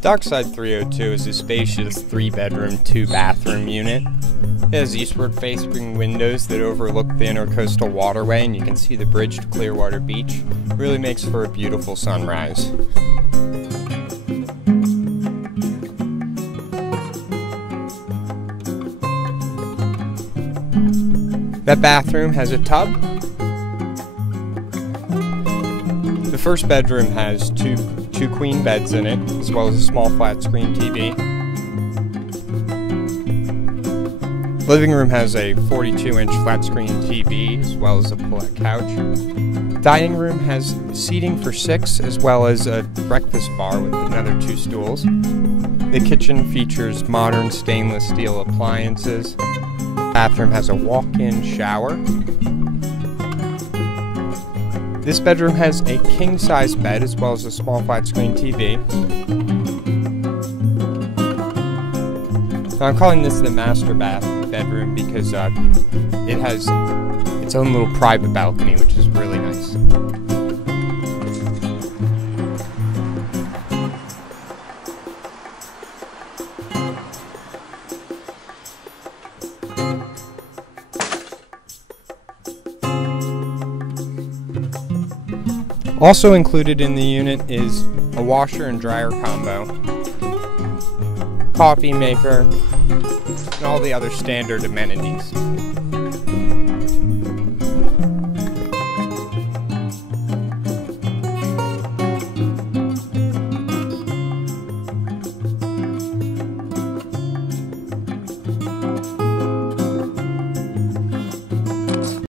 Dockside 302 is a spacious 3-bedroom, 2-bathroom unit. It has eastward-facing windows that overlook the intercoastal waterway, and you can see the bridge to Clearwater Beach. It really makes for a beautiful sunrise. That bathroom has a tub. The first bedroom has two queen beds in it, as well as a small flat screen TV. Living room has a 42-inch flat screen TV, as well as a pull-out couch. Dining room has seating for 6, as well as a breakfast bar with another 2 stools. The kitchen features modern stainless steel appliances. Bathroom has a walk-in shower. This bedroom has a king-size bed as well as a small flat-screen TV. Now, I'm calling this the master bedroom because it has its own little private balcony, which is really nice. Also included in the unit is a washer and dryer combo, coffee maker, and all the other standard amenities.